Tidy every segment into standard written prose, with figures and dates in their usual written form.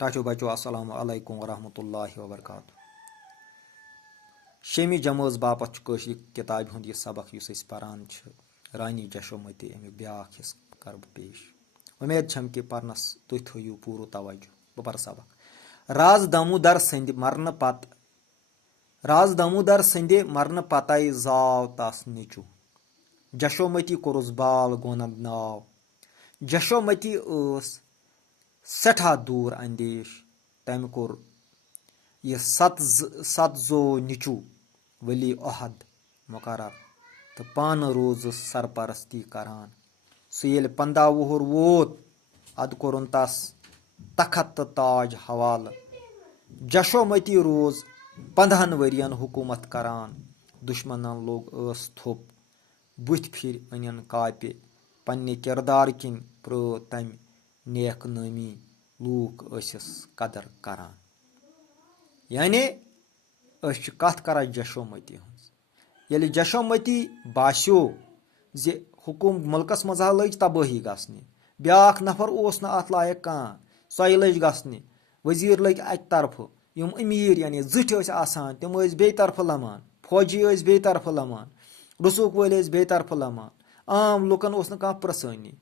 टाचो बचो अस्सलामु अलैकुम वरहमतुल्लाहि वबरकातुहू। शेमी जमोज बापत कशीर किताब हुंद यह सबक युस पारान रानी जशोमती अमुक ब्याख हिस्स कर बह पेश। उम्मीद छम कि परनस तुह थो पूर तवज्जो। बह पर सबक। राज दामोदर संदे मरन पतय जाव तस नीचू। जशोमती कोरुस बाल गोनद नाव। जशोमती सठा दूर अंदेश। तम कोर यह सतजो नीचू वली अहद मुकर्रर तो पान रोज सरपरस्ती करान। सह ये 15 वुहर वोत अद कोरुन तस तखत तो ताज हवाल। जशोमती रोज 15 वरियन हुकूमत करान। दुश्मनन लोग थोप बुथ फिर अनिन कापि पन्ने किरदार किन प्रो तम नेक नामी लूक कदर करान। यानी कथ करान जशोमती हज। ये जशोमती बास्यो जे मुल्कस मज लज तबाही गसने ब्याख नफर उस अत लायक कह सो लज गसने वजीर लग अक तरफ यम अमीर यानी जिठ आसान तम बे तरफ लमान फौजी बे तरफ लमान रसूख वल बे तरफ लमान आम लुकन उस कह प्रसानी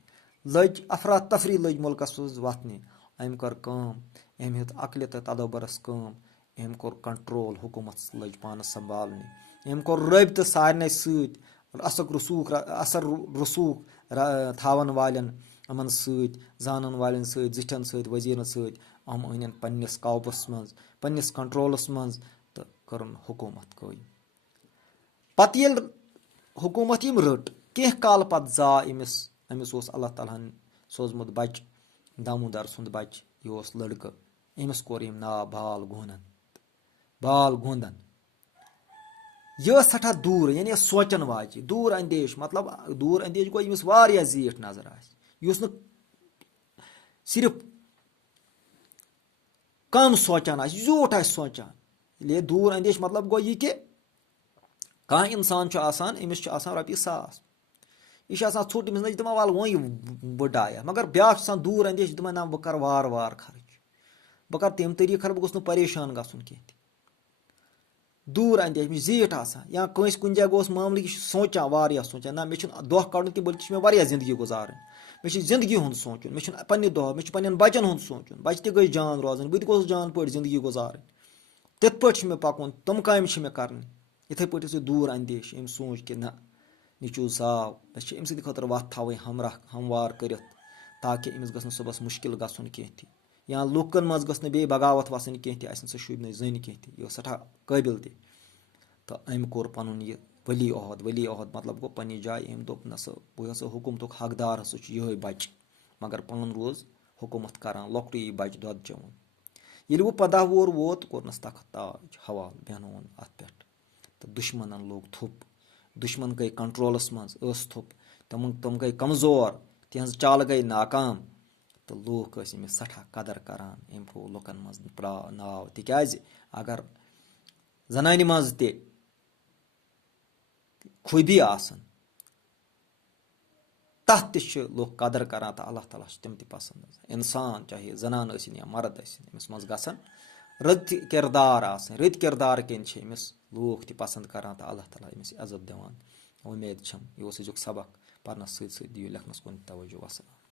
लज अफरा तफरी लज मुल्कस वतने। अम कर अम हेत अकल तो तदबरस अम कोर कंट्रोल हुकूमत लज पान संभालने। अम कोर रबत सारे सर रसूख थावन वालन अमन जानन वालन जिठन वजीरन अम अन पन्निस काबूस मज पन्निस कंट्रोलस मज तो करन हुकूमत कायम। पत ये हुकूमत यम रट कह काल पत जा अमिस अल्लाह तालाहन सोजमुत बच दामोदर सुंद बच यह लड़कः अमिस कोर यम नाव बाल गोंदन। यह सठा दूर यानी सोचन वाच दूर अंदेश मतलब दूर अंदेश गो यमिस वारिया जीठ नजर आस सिर्फ कम सोचान जोट सोचान। ये दूर अंदेश मतलब गो यह कि कह इंसान अमिस रॉपिय 100 यह ोट अमिस ना दपान वल वो बह डाया मगर ब्याक दूर अंदेश दपान ना बह कर वार वार खर्च बह कर तम तरीक खर्च बह गोस परेशान गसन कह दूर अंदेश मे जीठ या कंस कुन जाय गोस मामल यह सोचान वारिया सोचान ना मे दह कड़न कि बल्कि मे वारिया जिंदगी गुजारन मे जिंदगी हुंद सोचुन मे पन्ने दह मे पन्न बचन हुंद सोचुन बच ते गई जान रोजन बह गोस जान पट जिंदगी गुजारन तिथ पट मे पकुन तम काम मे करन इथे पट दूर अंदेश अम सोच कि ना नीचू जाव मे अम सद खतर वत थवि हमवार कर ताकि अमिस गस सुबस मुश्किल गसन कह या लूकन मज गस बे बगावत वसन कह सह शुब जन कह यह सठा काबिल तो अम कोर पन यह वली अहद मतलब गो पन्ने जाय अम दोप ना बह हुकूमतुक हकदार यह बच मगर पान रोज हुकूमत करान लॉकटू बच दद चवन। ये वो 15 वुहर वोत कोरनस तखत ताज हवाल बेहनोन अत पे तो दुश्मनन लोग थोप दुश्मन गई कंट्रोलस मज थोप तम गई कमजोर तिहज चाल गई नाकाम तो लूक अमिस सठा कदर करान। अम थो लुकन मज नाव तिकाज अगर जनानि मज ते खूबी आसन तथ ते लूक कदर करान तो अल्लाह ताला तम ते पसंद इंसान चाहे जनान या मर्द अमिस मज गसन रत किरदार कन अमिस लूक ते पसंद करान तो अल्लाह ताला अमिस इज्जत दिवान। उम्मीद छम यह अजुक सबक परनस दियो लेखनस कुन तवज्जो। वसलाम।